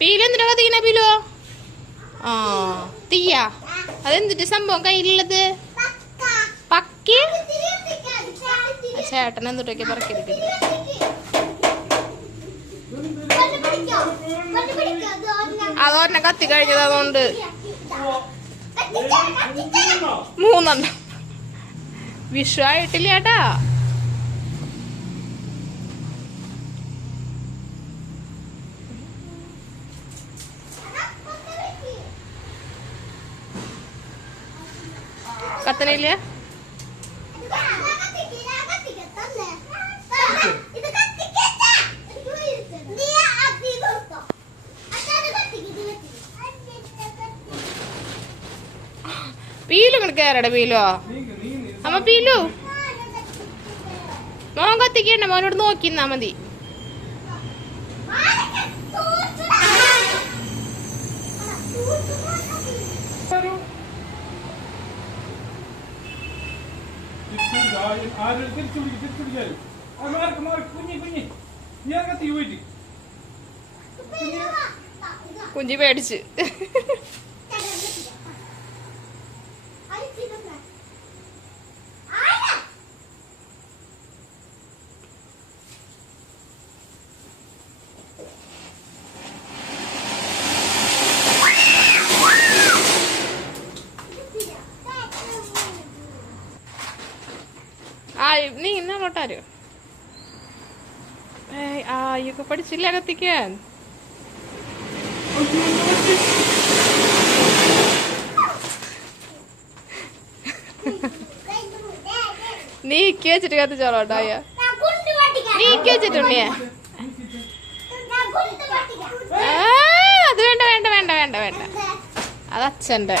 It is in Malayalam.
പീലു എന്തിനാ കത്തിക്കണ പീലു? ആ തീയ അതെന്തിട്ട് സംഭവം കയ്യിലുള്ളത്? പക്കി ചേട്ടൻ എന്തിട്ടൊക്കെ പറക്കിരിക്കുന്നു. അതോന്നെ കത്തി കഴിഞ്ഞത് അതുകൊണ്ട് 3 വിഷു ആയിട്ടില്ല ചേട്ടാ. കത്തനില്ല പീലു ഇങ്ങോട്ട് കയറട പീലോ. അമ്മ പീലു മോൻ കത്തിക്കണ്ട, മോനോട് നോക്കിന്നാ മതി. കുഞ്ഞി പേടിച്ച് നീ ഇന്നോട്ടാരോ ആയൊക്കെ പഠിച്ചില്ല കത്തിക്കാൻ. നീ കേച്ചിട്ട് കത്തിച്ചോളോട്ടായ, നീ കേച്ചിട്ടുണ്ടേ. അത് വേണ്ട വേണ്ട വേണ്ട വേണ്ട വേണ്ട, അത് അച്ഛൻ്റെ.